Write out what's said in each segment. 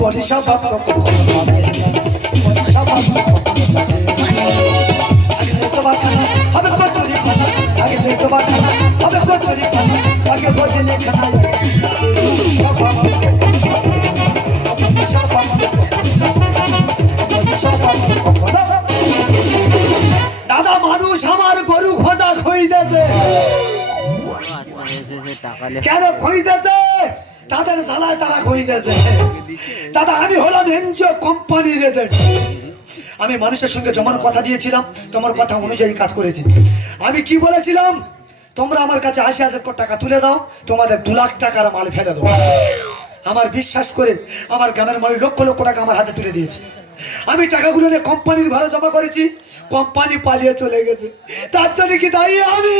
বরিশা তো না বরিশা তো না। আগে দেখতে পাচ্ছি হবে কচুরি খানা। আগে দেখতে পাচ্ছি হবে কচুরি খানা। আগে ভোজনে খানা। বরিশা বাপ তো কখনো যাবে না। বরিশা বাপ তো কখনো যাবে না। বরিশা বাপ তো কখনো দাদা মানুষ আমার গরু খোঁজা খইতেছে আচ্ছা কেন খইতেছে তাদের দালায় তারা খইতেছে দাদা, আমি হলাম এনজিও কোম্পানির আমি মানুষের সঙ্গে জমান কথা দিয়েছিলাম, তোমার কথা অনুযায়ী কাজ করেছি। আমি কি বলেছিলাম? তোমরা আমার কাছে আশি হাজার টাকা তুলে দাও, তোমাদের দু লাখ টাকার মাল ফেলে দাও আমার বিশ্বাস করে, আমার গ্রামের মানুষ লক্ষ লক্ষ টাকা আমার হাতে তুলে দিয়েছে। আমি টাকাগুলো নিয়ে কোম্পানির ঘরে জমা করেছি, কোম্পানি পালিয়ে চলে গেছে। তার জন্য কি দায়ী আমি?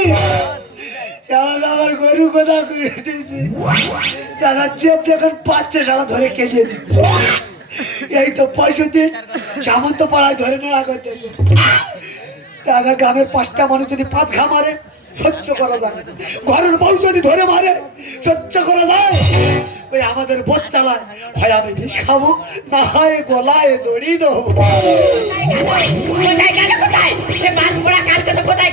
গ্রামের পাঁচটা মানুষ যদি পাঁচ ঘা মারে, সহ্য করা যায় ঘরের বউ যদি ধরে মারে, সহ্য করা যায় ওই আমাদের বোধ চালায় হয় আমি বিষ খাব, না হয় গলায় দড়ি দেবো। কোথায় সে বাস পড়া কালকে তো কোথায়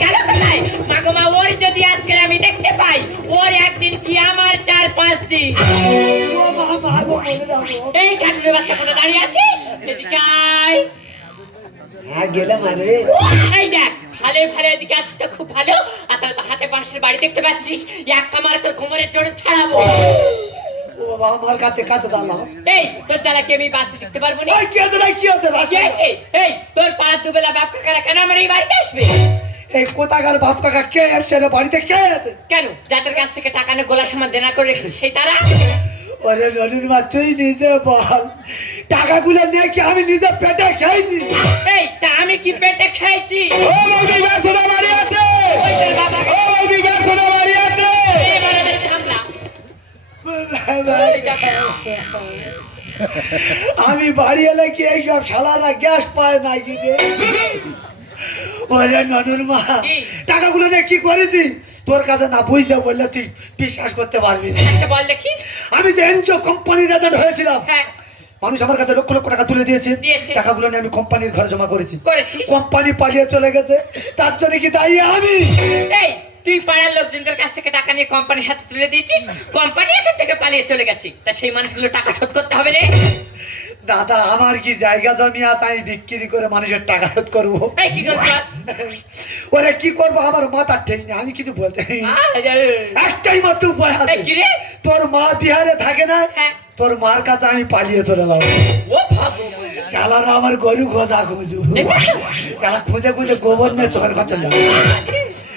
কি আমার চার পাঁচ দিন। এই কাঠুরে বাচ্চা কোথায় দাঁড়িয়ে আছিস? এদিকে আয়। হ্যাঁ গেলাম আরে এই দেখ ভালো ভালো এদিকে আসিস তো খুব ভালো। আর তাহলে তো হাতে পাশের বাড়ি দেখতে পাচ্ছিস। এক কামারে তোর কোমরের জোরে ছাড়াবো। আমার কাছে কাছে দাঁড়াও। এই তোর জ্বালাকে আমি বাঁচতে দেখতে পারব না? কি হতে কি হতে কি? এই তোর পাড়ার দুবেলা বাপ কাকারা কেন আমার এই বাড়িতে আসবে? এই কোথাকার বাপ কাকা কে এসছে রে বাড়িতে? কে আছে? কেন? যাদের কাছ থেকে টাকা নিয়ে গোলা সমান দেনা করে সেই তারা? ওরে রনির মা তুই নিজে বল। টাকাগুলো নিয়ে কি আমি নিজে পেটে খেয়েছি? এই তা আমি কি পেটে খাইছি ও বৌদি ব্যর্থনা বাড়ি আছে ও বৌদি ব্যর্থনা বাড়ি আছে আমি বাড়ি এলে কি এইসব শালারা গ্যাস পায় না কি ওরে ননুর মা টাকাগুলো নিয়ে কি করেছি? তোর কাছে না বুঝতে বললে তুই বিশ্বাস করতে পারবি আমি যে এনজিও কোম্পানির এজেন্ট হয়েছিলাম হ্যাঁ। মানুষ আমার কাছে লক্ষ লক্ষ টাকা তুলে দিয়েছে। টাকাগুলো নিয়ে আমি কোম্পানির ঘরে জমা করেছি। কোম্পানি পালিয়ে চলে গেছে। তার জন্য কি দায়ী আমি? এই তুই পাড়ার লোকজনদের কাছ থেকে টাকা নিয়ে কোম্পানির হাতে তুলে দিয়েছিস। কোম্পানি এখান থেকে পালিয়ে চলে গেছে। তা সেই মানুষগুলো টাকা শোধ করতে হবে রে। দাদা আমার কি জায়গা জমি আছে? আমি বিক্রি করে মানুষের টাকা শোধ করব? ওরে কি করব? আমার মাথা ঠিক নেই আমি কিছু বলতে একটাই মাত্র উপায় আছে। তোর মা বিহারে থাকে না? হ্যাঁ। তোর মার কাছে আমি পালিয়ে চলে যাব। খেলার আমার গরু খোঁজা খুঁজু। খেলা খুঁজে খুঁজে গোবর নিয়ে তোর কাছে যাব।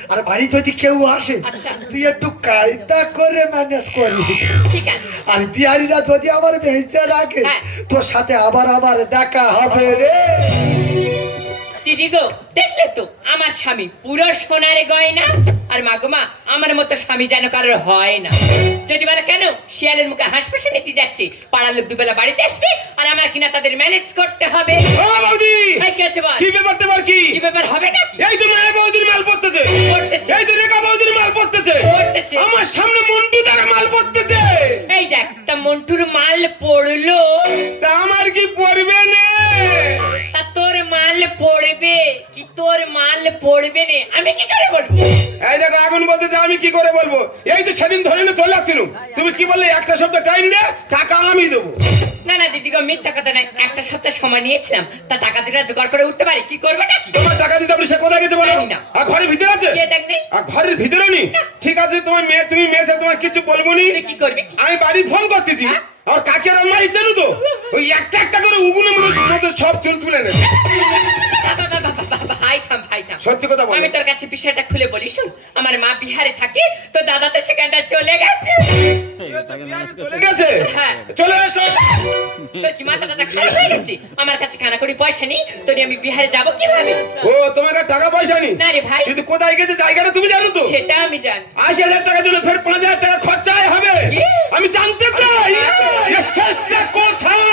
আর বাড়ি যদি কেউ আসে। তুই একটু কায়দা করে ম্যানেজ করবি আর বিহারিরা যদি আবার বেঁচে রাখে হ্যাঁ। তোর সাথে আবার আবার দেখা হবে রে দিদি গো দেখলে তো আমার স্বামী পুরো সোনারে গয়না আর আমার মতো স্বামী যেন কারোর হয় না। যদি বলে কেন শিয়ালের মুখে হাসপাশে নিতে যাচ্ছে পাড়ার লোক দুবেলা বাড়িতে আসবে আর আমার কিনা তাদের ম্যানেজ করতে হবে। কি ব্যাপার তোমার কি? কি ব্যাপার হবে না এই তো মায়া বৌদির মাল পড়তেছে। এই তো রেখা বৌদির মাল পড়তেছে। আমার সামনে মন্টু দ্বারা মাল পড়তেছে। এই দেখ তা মন্টুর মাল পড়ল। তা আমার কি পড়বে না? তোর পড়বে। তোর মাল পড়বে রে আমি কি করে বলব? এই দেখো আগুন বলতেছে আমি কি করে বলব? এই তো সেদিন ধরে নিয়ে চলে যাচ্ছিল তুমি কি বললে একটা সপ্তাহ টাইম দে টাকা আমি দেবো। না না দিদি গো মিথ্যা কথা নাই একটা সপ্তাহ সময় নিয়েছিলাম। তা টাকা যেটা জোগাড় করে উঠতে পারি? কি করবে নাকি? তোমার টাকা দিতে আপনি সে কোথায় গেছে বলো? আর ঘরের ভিতরে আছে? কে দেখ নেই? আর ঘরের ভিতরে নি। ঠিক আছে তোমার মেয়ে তুমি মেয়ে সাথে তোমার কিছু বলব নি? কি করবি? আমি বাড়ি ফোন করতেছি। হ্যাঁ? আর কাকে আর জানো তো? ওই একটা একটা করে উগুনে মধ্যে সব চুল তুলে নেবে। বাবা, বাবা, বাবা, বাবা, ভাই থাম ভাই থাম। সত্যি কথা বলো। আমি তোর কাছে বিষয়টা খুলে বলি শোন। আমার মা বিহারে থাকে তো দাদা তো সেখানটা চলে গেছে। চলে গেছে? হ্যাঁ। চলে এসো। বলছি মাথা টাথা খারাপ হয়ে গেছে? আমার কাছে খানা করি পয়সা নেই তোর আমি বিহারে যাব কীভাবে? ও তোমার কাছে টাকা পয়সা নেই? না রে ভাই। কিন্তু কোথায় গেছে জায়গাটা তুমি জানো তো? সেটা আমি জানি। আশি হাজার টাকা দিলে ফের পাঁচ হাজার টাকা খরচায় হবে। আমি জানতে চাই শেষটা কোথায়?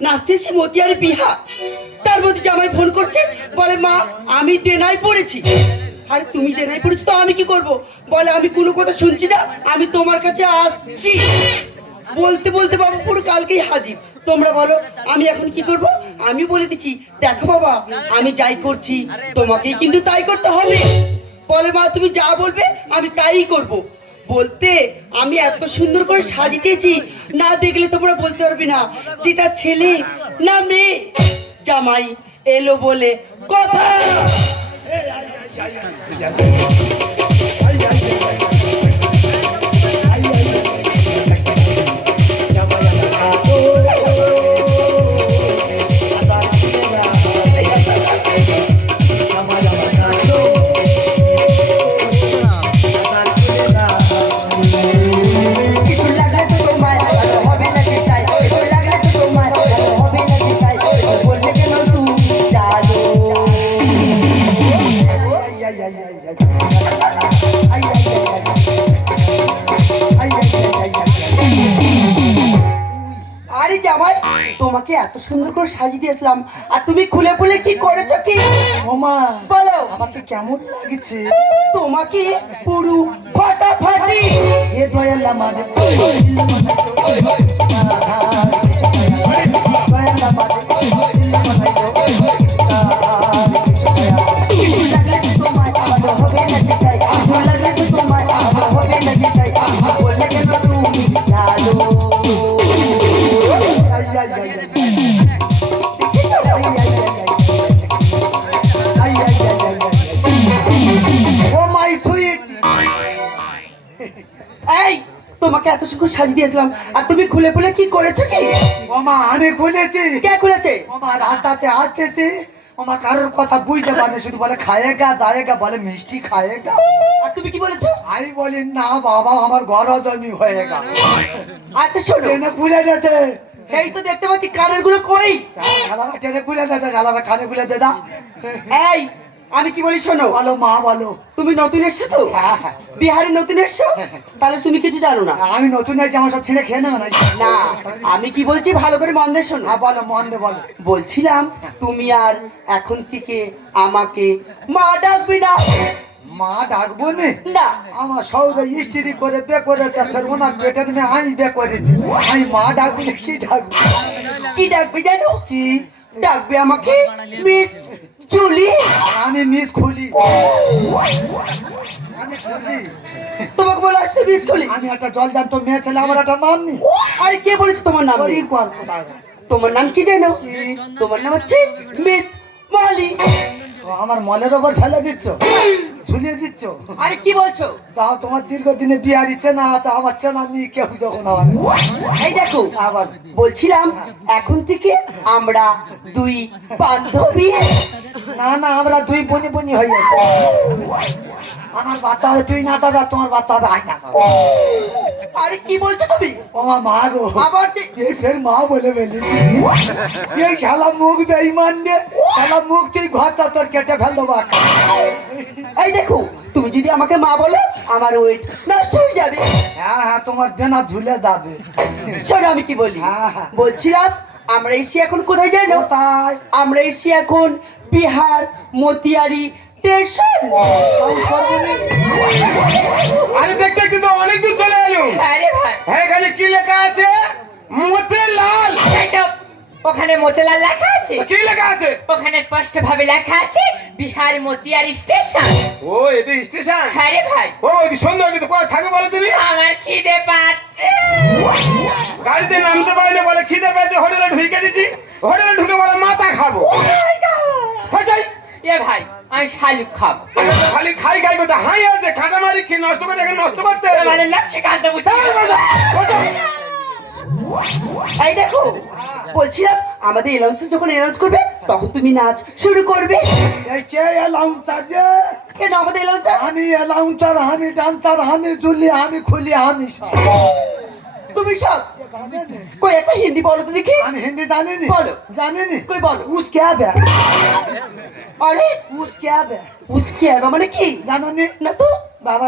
নাচতেছি মতিয়ার বিহা। তার মধ্যে জামাই ফোন করছে, বলে, মা, আমি দেনাই পড়েছি। আরে, তুমি পড়েছো, তো আমি কি করব? বলে, আমি কোনো কথা শুনছি না, আমি তোমার কাছে আসছি। বলতে বলতে বাবা পুরো কালকেই হাজির। তোমরা বলো, আমি এখন কি করব? আমি বলে দিচ্ছি, দেখো বাবা, আমি যাই করছি, তোমাকেই কিন্তু তাই করতে হবে। বলে, মা, তুমি যা বলবে, আমি তাই করব। বলতে আমি এত সুন্দর করে সাজিতেছি, না দেখলে তোমরা বলতে পারবি না। যেটা ছেলে না মেয়ে, জামাই এলো বলে কথা। সাজিয়ে দিয়েছিলাম আর তুমি খুলে খুলে কি করেছ কি? ওমা বলো। আমাকে কেমন লাগছে। তোমাকে পুরো ফাটাফাটি। এ দয়াল আমাদের। সুন্দর সাজিয়ে দিয়েছিলাম? আর তুমি খুলে খুলে কি করেছ কি? ওমা আমি খুলেছি। কে খুলেছে? ওমা রাস্তাতে আসতেছি। ওমা কারোর কথা বুঝতে পারে শুধু বলে খায়েগা যায়েগা বলে মিষ্টি খায়েগা। আর তুমি কি বলেছ? আমি বলি না বাবা আমার ঘর জমি হয়ে গেল আচ্ছা শোনো। ট্রেনে খুলে গেছে সেই তো দেখতে পাচ্ছি কানেরগুলো কই? ঢালাবা ট্রেনে খুলে ঢালাবা কানে খুলে দে দা। এই আমি কি বলি শোনো? বলো মা বলো। তুমি নতুন এসছো তো? হ্যাঁ, হ্যাঁ। বিহারে নতুন এসছো? তাহলে তুমি কিছু জানো না। আমি নতুন এসে আমার সব ছেড়ে খেয়ে নেবে না না আমি কি বলছি? ভালো করে মন দিয়ে শোনো। হ্যাঁ বলো মন দে বলো। বলছিলাম তুমি আর এখন থেকে আমাকে মা ডাকবি না। মা ডাকবো নে? না। আমার সৌদ স্ত্রী করে বে করে তা ফের ওনার পেটের মেয়ে আমি বে করেছি আমি মা ডাকবো কি ডাকবো? কি ডাকবি জানো? কি? ডাকবে আমাকে মিস জুলি আমি মিস খুলি। আমি খুলি। তোমাকে বলে আসছে মিস খুলি। আমি একটা জল জানতো মেয়ে ছেলে আমার একটা নাম নি আরে কে বলেছে তোমার নাম নেই? তোমার নাম কি জানো? তোমার নাম হচ্ছে মিস মালি। আমার মলের ওপর ফেলে দিচ্ছ? ঝুলিয়ে দিচ্ছ? আরে কি বলছো? তাও তোমার দীর্ঘদিনে বিহার ইচ্ছে না আছে আমার চেনা নিয়ে কেউ যখন আমার এই দেখো আবার বলছিলাম এখন থেকে আমরা দুই বান্ধবী। না না আমরা দুই বনি বনি হয়ে গেছি। আমার বাচ্চা হবে তুই না আর তোমার বাচ্চা হবে আই না আরে কি বলছো তুমি? আমার মা গো। আবার এই ফের মা বলে বেলি এই খেলা মুখ বেইমান রে খেলা মুখ তুই ঘর তোর কেটে ফেল দেবো একটা। এই দেখো তুমি যদি আমাকে মা বলো আমার ওয়েট নষ্ট হয়ে যাবে। হ্যাঁ হ্যাঁ তোমার বেনা ঝুলে যাবে। শোনো আমি কি বলি? হ্যাঁ, হ্যাঁ। বলছিলাম আমরা এসছি এখন কোথায় যাই কোথায়? আমরা এসছি এখন বিহার মতিয়ারি স্টেশন। আমি দেখতে কিন্তু অনেক দূর চলে এলো। হ্যাঁ এখানে কি লেখা আছে? মতে লাল ওখানে মতিলাল লেখা আছে? কি লেখা আছে? ওখানে স্পষ্ট ভাবে লেখা আছে বিহার মতিয়ারি স্টেশন। ও এটা স্টেশন? হ্যাঁ রে ভাই। ও এটি সন্ধ্যা কিন্তু কোথায় থাকে বলে তুমি? আমার খিদে পাচ্ছে। গাড়িতে নামতে পারিনি বলে খিদে পেয়েছে হোটেলে ঢুকে দিচ্ছি হোটেলে ঢুকে বলে মাথা খাব। হাসাই এ ভাই আমি শালুক খাব। খালি খাই খাই করতে হাই আছে খাটা মারি খেয়ে নষ্ট করে এখানে নষ্ট করতে? মানে লক্ষ্মীকান্ত বুঝতে এই বসো, বসো। এই দেখো বলছিলাম আমাদের এলাউন্স যখন এলাউন্স করবে তখন তুমি নাচ শুরু করবে। কে এলাউন্সার রে কেন আমাদের আমি এলাউন্সার আমি ডান্সার আমি জুলি আমি খুলি আমি সব। তুমি সব? কই একটা হিন্দি বলো তো দেখি। আমি হিন্দি জানি নি বলো। জানি নি কই বলো। উস ক্যা বে? আরে উস ক্যা বে? উসকে আবা মানে কি? জানো নি না তো। বাবা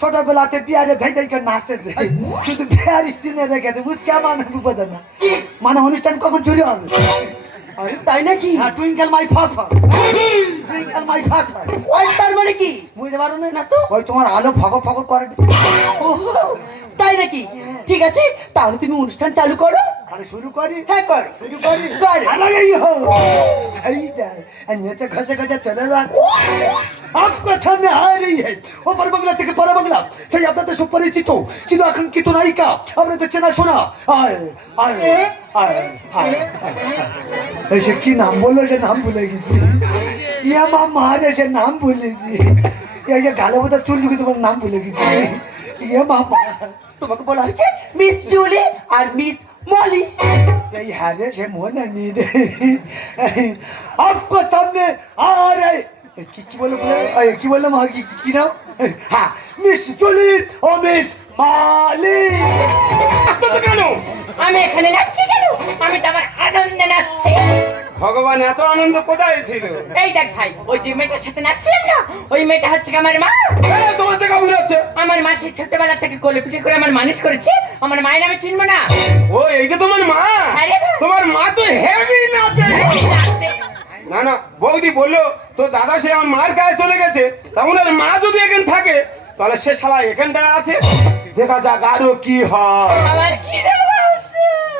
ছোটবেলাতে বিয়ারে ধাই ধাই করে নাচতেছে। শুধু বিয়ার স্ক্রিনে রেখেছে বুঝতে মানে বুঝতে না। মানে অনুষ্ঠান কখন শুরু হবে? তাই নাকি? টুইঙ্কেল মাই ফাক ফক টুইঙ্কেল মাই ফাক ফাক আর তার মানে কি? বুঝতে পারো না তো? ওই তোমার আলো ফকর ফকর করে। তাই নাকি? ঠিক আছে তাহলে তুমি অনুষ্ঠান চালু করো। তাহলে শুরু করি? হ্যাঁ কর। শুরু করি? কর। আমার এই হো। এই দেখ নেচে ঘষে ঘষে চলে যাচ্ছে। আপনার সামনে আ রই হ্যাঁ ওপর বাংলা থেকে পরা বাংলা সেই আপনাদের সুপরিচিত ছিল আকাঙ্ক্ষিত নায়িকা। আপনাদের চেনা শোনা আর আর এই সে কি নাম বলল? সে নাম ভুলে গেছি। ইয়া মা মা সে নাম ভুলেছি এই গালে বোধ চুল ঢুকে তোমার নাম ভুলে গেছি। ইয়া মা মা। তোমাকে বলা হয়েছে মিস জুলি আর মিস মলি यही हाल है से मोना नहीं दे आपको सामने आ रहे কি কি বলে বলে এই, কি বললাম আর কি কি- কি নাম হ্যাঁ মিস জুলিট ও মিস মালি আসতে তো কেন আমি এখানে নাচছি কেন আমি তো আমার আনন্দে নাচছি ভগবান এত আনন্দ কোথায় ছিল? এই দেখ ভাই ওই যে মেয়েটার সাথে নাচছিলাম না ওই মেয়েটা হচ্ছে আমার মা? এই, তোমার দেখা ভুল হচ্ছে। আমার মা সেই ছোটবেলা থেকে কোলে পিঠে করে আমার মানুষ করেছে আমার মায়ের আমি চিনবো না। ও এই যে তোমার মা? আরে তোমার মা তো হেভি নাচে। না না বৌদি বলল তো দাদা সে আমার মার কাছে চলে গেছে তা ওনার মা যদি এখানে থাকে তাহলে সে শালা এখানটায় আছে। দেখা যাক আরও কি হয়। আমার কি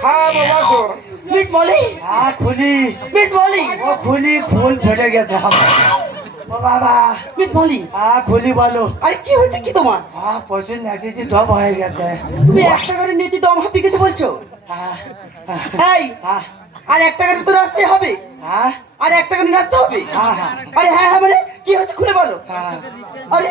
খাব বসো মিস মলি। আ খুলি। মিস মলি। ও খুলি ফুল ফেটে গেছে আমার। ও বাবা। মিস মলি। আ খুলি বলো। আরে কি হয়েছে কি তোমার? আ পরশুদিন নাচেছি দম হয়ে গেছে। তুমি একটা করে নিয়েছি দম হাঁপিয়ে গেছে বলছো? আ, এই আর একটা করে তো রাস্তায় হবে? আ, আর একটা করে রাস্তা হবে? আ, হ্যাঁ। আরে হ্যাঁ হ্যাঁ মানে কি হচ্ছে খুলে বলো। আরে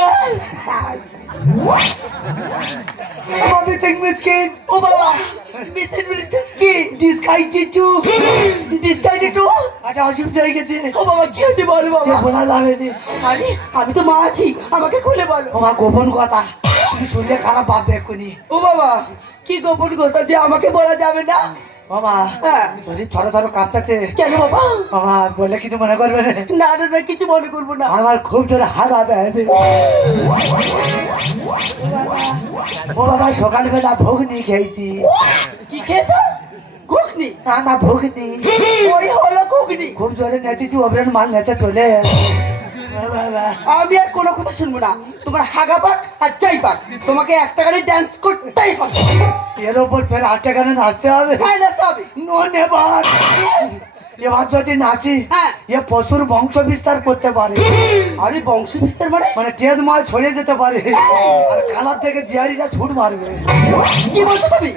কি ডিসকাইটেড টু তো আচ্ছা অসুবিধা হয়ে গেছে। ও বাবা কি হয়েছে বলো বাবা? বলা যাবে না। আরে আমি তো মা আছি। আমাকে খুলে বলো। তোমার গোপন কথা। তুমি শুনলে খারাপ ভাববে এক্ষুনি। ও বাবা কি গোপন কথা যে আমাকে বলা যাবে না? বাবা হ্যাঁ। শরীর থরে থরে কাঁপতেছে কেন বাবা? বাবা বললে কিছু মনে করবে না। না না কিছু মনে করব না। আমার খুব জোরে হাত হবে ও বাবা সকালবেলা ভোগনি খেয়েছি। কি খেয়েছো? ঘুগনি? না না ভোগনি ওই হলো ঘুগনি। খুব জোরে নেচেছি ওভরেন মাল নেচে চলে আমি আর কোনো কথা শুনব না। তোমার হাগা পাক আর চাই পাক। তোমাকে একটা গানে ডান্স করতেই হবে। এর ওপর ফের আটটা গানে নাচতে হবে? হ্যাঁ নাচতে হবে। নো নেবার এবার যদি নাচি হ্যাঁ। এ পশুর বংশ বিস্তার করতে পারে। আরে বংশ বিস্তার মানে? মানে টেজ মাল ছড়িয়ে যেতে পারে। আর কালার থেকে বিহারিরা ছুট মারবে। কি বলছো তুমি?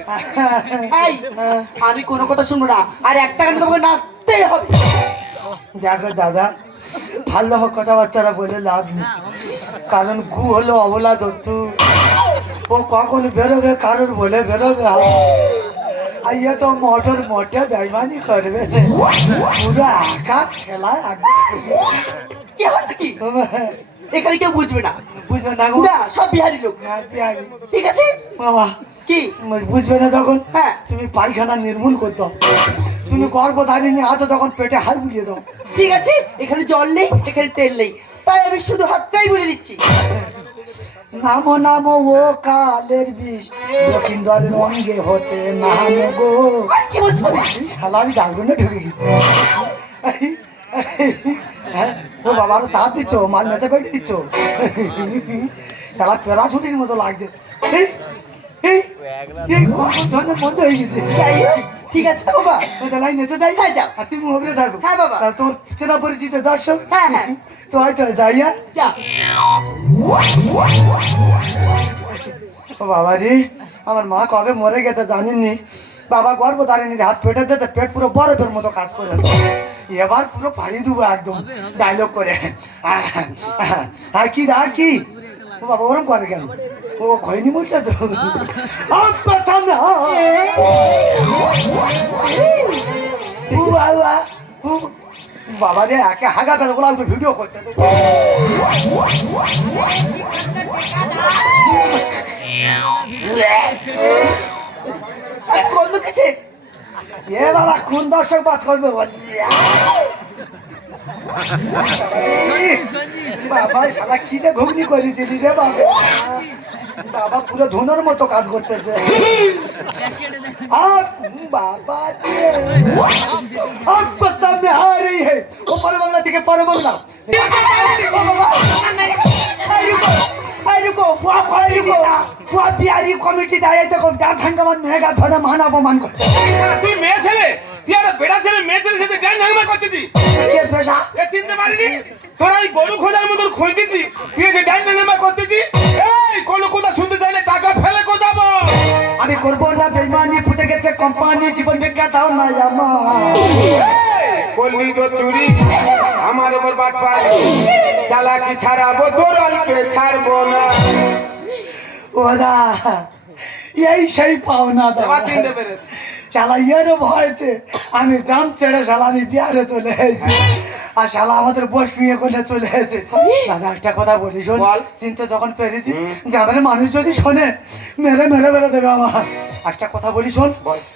আমি কোনো কথা শুনব না। আর একটা গানে তোমাকে নাচতেই হবে। দেখো দাদা ভালো কথাবার্তারা বলে লাভ নেই। কারণ গু হলো অবলা দত্তু। ও কখন বেরোবে কারোর বলে বেরোবে আর। ইয়ে তো মোটর মোটে বেইমানি করবে। পুরো একা খেলা কি হচ্ছে কি? এখানে কেউ বুঝবে না। বুঝবে না না সব বিহারি লোক। হ্যাঁ, বিহারি। ঠিক আছে? বাবা। কি? বুঝবে না যখন? হ্যাঁ। তুমি পায়খানা নির্মূল করতে তুমি গর্ভধারিণী আছো তখন পেটে হাত বুলিয়ে দাও। ঠিক আছে? এখানে জল নেই এখানে তেল নেই। তাই আমি শুধু হাতটাই বলে দিচ্ছি। নামো নামো ও কালের বিষ। লক্ষিন্দরের অঙ্গে হতে নামো গো। কি বলছো শালা আমি ডাকগুনে ঢুকে গেছি। হ্যাঁ ও বাবা আরও সাথ দিচ্ছ? মাল নেতে পেটে দিচ্ছ? শালা প্যারাশুটির মতো লাগছে। এই, এই, এই, কোন ধরনের বন্ধ হয়ে গেছে? ঠিক আছে বাবা। ওটা লাইন নিতে যাই। হ্যাঁ, যাও। আর তুমি ওপরে থাকো। হ্যাঁ, বাবা। তোমার চেনা পরিচিত দর্শক। হ্যাঁ, হ্যাঁ। তো হয়তো যাই যা ও বাবা রে আমার মা কবে মরে গেছে জানেননি? বাবা গর্ব দাঁড়িয়ে হাত পেটে দিতে পেট পুরো বরফের মতো কাজ করে এবার পুরো ফাড়ি দেবো একদম। ডায়লগ করে। আর কি আর কি? ও বাবা ওরম করে কেন ও খয়নি বলতে তো আপনার সামনে ও বাবা ও বাবা রে একে হাগা কথা বলে আমি ভিডিও করতে তো। গন্ধ কিসে এ বাবা কোন দর্শক বাদ করবে বাবা শালা কি রে ঘুগনি করেছিলি রে বাবা বাবা পুরো ধুনোর মতো কাজ করতেছে আর বাবা রে। आपको सामने आ रही है वो पर बांग्ला থেকে पर बांग्ला বিহারি কমিটি দাঁড়িয়ে দেখো ডাক হাঙ্গামাত মেঘা ধরে মান অপমান করতে তুই মেয়ে ছেলে তুই একটা বেটা ছেলে মেয়ে ছেলের সাথে গান হাঙ্গমা করতেছি কে পেশা এ চিনতে পারিনি? তোরা এই গরু খোঁজার মতন খুঁজতেছি তুই এসে ডাইন হাঙ্গমা করতেছি। এই কোনো কথা শুনতে চাইলে টাকা ফেলে কোথাবো আমি করব না বেইমানি ফুটে গেছে কোম্পানি জীবন বিজ্ঞা দাও না আমার। করলি তো চুরি আমার উপর বাট পাই চালাকি ছাড়াবো তোর অল্পে ছাড়বো না। ওরা এই সেই পাওনা এবার চিনতে পেরেছি। ভয়তে আমি গ্রাম ছেড়ে শালা আমি বিহারে চলে এসেছি আর শালা আমাদের বস নিয়ে করলে চলে এসেছে দাদা একটা কথা বলি শোন। চিনতে যখন পেরেছি গ্রামের মানুষ যদি শোনে মেরে মেরে মেরে দেবে আমার একটা কথা বলি শোন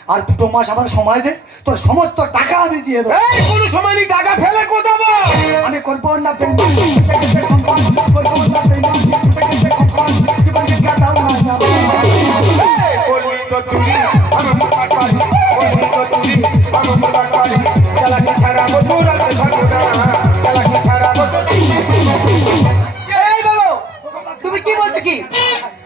আর দুটো মাস আমার সময় দে তোর সমস্ত টাকা আমি দিয়ে দেবো কোনো সময় নেই টাকা ফেলে কোথাবো আমি করব না তুমি কি বলছো কি?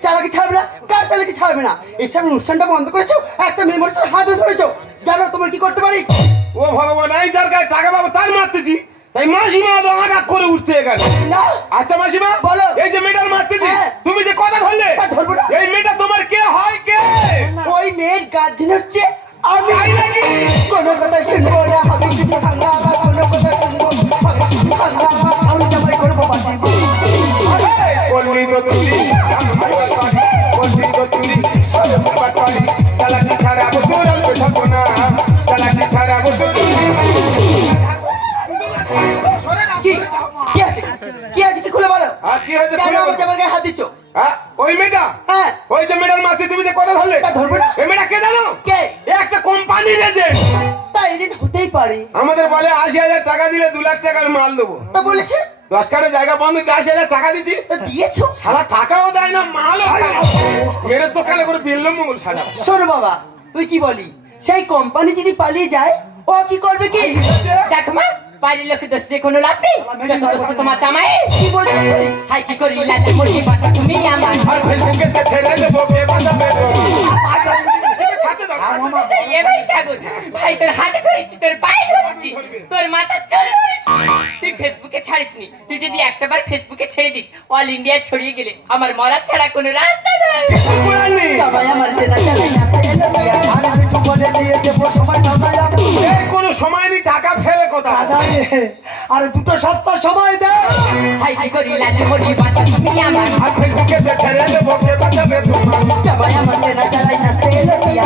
চালাকি ছাড়বে না কার চালাকি ছাড়বে না? এসব অনুষ্ঠানটা বন্ধ করেছ একটা মেমোরিসের হাতে ধরেছো। জানো তোমার কি করতে পারি? ও ভগবান এই যার গায়ে টাকা পাবো তার মারতেছি। তাই মাসিমা তো আঘাত করে উঠতে এখানে। না। আচ্ছা মাসিমা বলো। এই যে মেয়েটার মারতেছি হ্যাঁ। তুমি যে কথা ধরলে। এই মেয়েটা তোমার কে হয় কে? ওই মেয়ের গার্জেন হচ্ছে আমি। নাকি? কোনো কথা শুনব কি হয়েছে কেন খুলে আমার গায়ে হাত দিচ্ছ? হ্যাঁ, ওই মেয়েটা? হ্যাঁ। ওই যে মেয়েটার মারতে তুমি যে কথা ধরলে ধরবো না। এই মেয়েটা কে জানো? কে? একটা কোম্পানির এজেন্ট তা এজেন্ট হতেই পারে। আমাদের বলে আশি হাজার টাকা দিলে দু লাখ টাকার মাল দেবো। তা বলেছে? দশ কাঠে জায়গা বন্ধ আশি হাজার টাকা দিচ্ছি দিয়েছ? সারা টাকাও দেয় না মালও। মেরে চোখানে করে বিল্ল মঙ্গল সাজা শোনো বাবা তুই কি বলি? সেই কোম্পানি যদি পালিয়ে যায় ও কি করবে কি? দেখো মা বাড়ির লোকে দোষ দিয়ে কোনো লাভ নেই। যত দোষ তোমার জামাই কি বলছো? হাই কি করি? লাতে মুরগি বাঁচা তুমি আমার। ঘর ফেসবুকে তে ছেড়ে দেবো কে দাও। এ ভাই সাগর ভাই তোর হাতে ধরেছি তোর পায়ে ধরেছি। তোর মাথা চলে তুই ফেসবুকে ছাড়িসনি। তুই যদি একটাবার ফেসবুকে ছেড়ে দিস অল ইন্ডিয়া ছড়িয়ে গেলে আমার মরা ছাড়া কোনো রাস্তা নেই। কুড়াল আমার দেনা চালাই না আর আমি চুপলে দিয়ে দেবো সময় কোনো নেই টাকা ফেলে কোথাও আরে দুটো সপ্তাহ সময় দে। হাই কি করি লাজে মুরগি বাঁচা তুমি আমার। আর ফেসবুকে ছেড়ে দেবো কে বাঁচাবে তোমার। জামাই আমার দেনা চালাই না ফেলে দিয়া।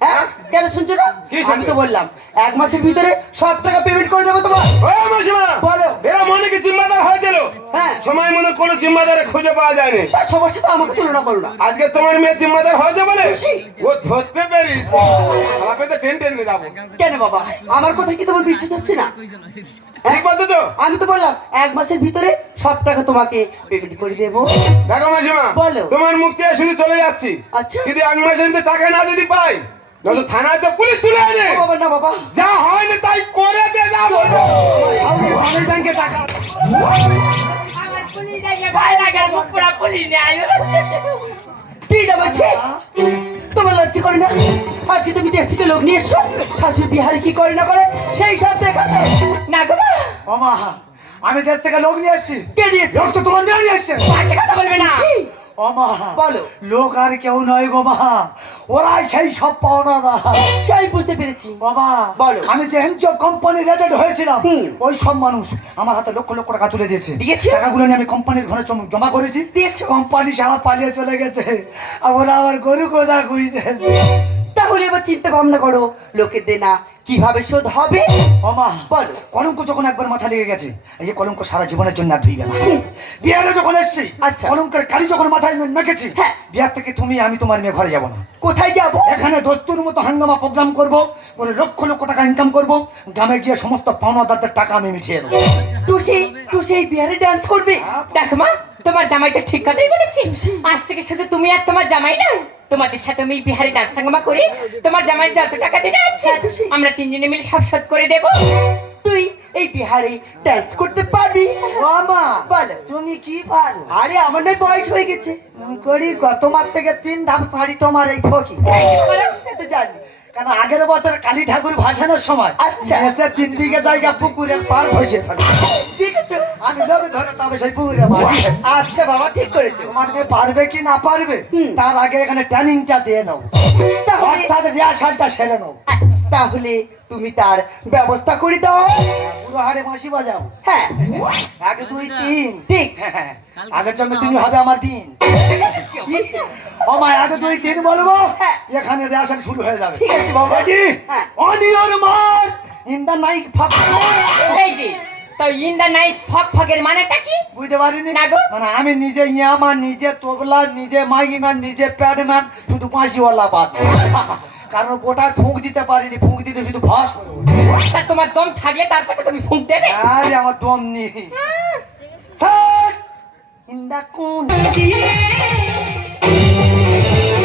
হ্যাঁ? কেন শুনছো না? আমি তো বললাম এক মাসের ভিতরে সব টাকা পেমেন্ট করে দেবো তোমার। ও মাসিমা বলো। এরা মনে কি জিম্মাদার হয়েছিল হ্যাঁ। সময় মনে কোনো জিম্মাদারে খুঁজে পাওয়া যায়নি। তা সবার সাথে আমাকে তুলনা করো না। আজকে তোমার মেয়ে জিম্মাদার হয়েছে বলে খুশি। ও ধরতে পেরেছি। খারাপে তো টেন টেন যাব কেন বাবা? আমার কথা কি তোমার বিশ্বাস হচ্ছে না? তো আমি তো বললাম এক মাসের ভিতরে সব টাকা তোমাকে পেমেন্ট করে দেবো। দেখো মাসিমা বলো। তোমার মুখ থেকে শুধু চলে যাচ্ছি। আচ্ছা। কিন্তু এক মাসের ভিতরে টাকা না যদি পাই নয়তো থানায় তো পুলিশ তুলে আনে। বাবা না বাবা। যা হয়নি তাই করে দে যা বলব আমি ব্যাংকে টাকা আমার পুলিশ আইলে ভয় লাগে মুখ পোড়া পুলিশ নেই ঠিক আছে। তোমার লজ্জা করে না? আজকে তুমি দেশ থেকে লোক নিয়ে এসছো। শাশুড়ি বিহারি কি করে না করে সেই সব না গো মা। আমি দেশ থেকে লোক নিয়ে এসছি। কে লোক তো তোমার নিয়ে এসছে। বাজে কথা বলবে না ও মা বলো। লোক আর কেউ নয় গো মা। ওরাই সেই সব পাওনা দা সে আমি বুঝতে পেরেছি। বাবা বলো। আমি যে এনজিও কোম্পানির এজেন্ট হয়েছিলাম ওই সব মানুষ আমার হাতে লক্ষ লক্ষ টাকা তুলে দিয়েছে। দিয়েছে? টাকাগুলো নিয়ে আমি কোম্পানির ঘরে জম- করেছি। দিয়েছ? কোম্পানি সারা পালিয়ে চলে গেছে। আর ওরা আবার গরু কোদা করিতে তাহলে এবার চিন্তা ভাবনা করো। লোকের দেনা কীভাবে শোধ হবে? ওমা বলো। কলঙ্ক যখন একবার মাথা লেগে গেছে এই যে কলঙ্ক সারা জীবনের জন্য আর ধুইবে না। বিহারে যখন এসছি আচ্ছা। কলঙ্কের কালি যখন মাথায় মেখেছি হ্যাঁ। বিহার থেকে তুমি আমি তোমার মেয়ে ঘরে যাব না। কোথায় যাব? এখানে দস্তুর মতো হাঙ্গামা প্রোগ্রাম করব করে লক্ষ লক্ষ টাকা ইনকাম করব গ্রামে গিয়ে সমস্ত পাওনাদারদের টাকা আমি মিটিয়ে দেবো। টুসি টুসি এই বিহারে ডান্স করবে? দেখো মা তোমার জামাইটা ঠিক কথাই বলেছি। আজ থেকে শুধু তুমি আর তোমার জামাই না তোমাদের সাথে আমি বিহারি ডান্স সাঙ্গমা করি। তোমার জামাই যত টাকা দেবে আছে আমরা তিনজনে মিলে সব শোধ করে দেবো। তুই এই বিহারে ডান্স করতে পারবি। মামা বলো। তুমি কি পারো? আরে আমার নয় বয়স হয়ে গেছে। করি তোমার থেকে তিন ধাপ শাড়ি তোমার এই ফকি। তো জানি। কারণ আগের বছর কালী ঠাকুর ভাসানোর সময় আচ্ছা। এসে তিন বিঘে জায়গা পুকুরের পার হয়েছে দেখেছ? আমি লোক ধরে তবে সেই পুকুরে মারি আচ্ছা বাবা ঠিক করেছ। তোমার মেয়ে পারবে কি না পারবে তার আগে এখানে ট্রেনিংটা দিয়ে নাও। অর্থাৎ রিহার্সালটা সেরে নাও। তাহলে তুমি তার ব্যবস্থা করে দাও। পুরো হাড়ে বাঁশি বাজাও। হ্যাঁ। এক দুই তিন। ঠিক। হ্যাঁ, আগের জন্য তুমি হবে। আমার দিন। ও মা এক দুই তিন বলব? হ্যাঁ। এখানে রিহার্সাল শুরু হয়ে যাবে। ঠিক আছে বাবা। Ready? হ্যাঁ। Your mark, in the night ফাঁক এই যে তো ইন দা নাইস ফক ফকের মানেটা কি? বুঝতে পারিনি। না গো। মানে আমি নিজে ইয়ামা নিজে তবলা নিজে মাইকিম্যান নিজে প্যাডম্যান শুধু পাঁচিওয়ালা বাদ। কারণ গোটা ফুঁক দিতে পারিনি ফুঁক দিতে শুধু ফাঁস করে তোমার দম থাকলে তারপরে তুমি ফুঁক দেবে? আরে আমার দম নেই। ইন দা কোন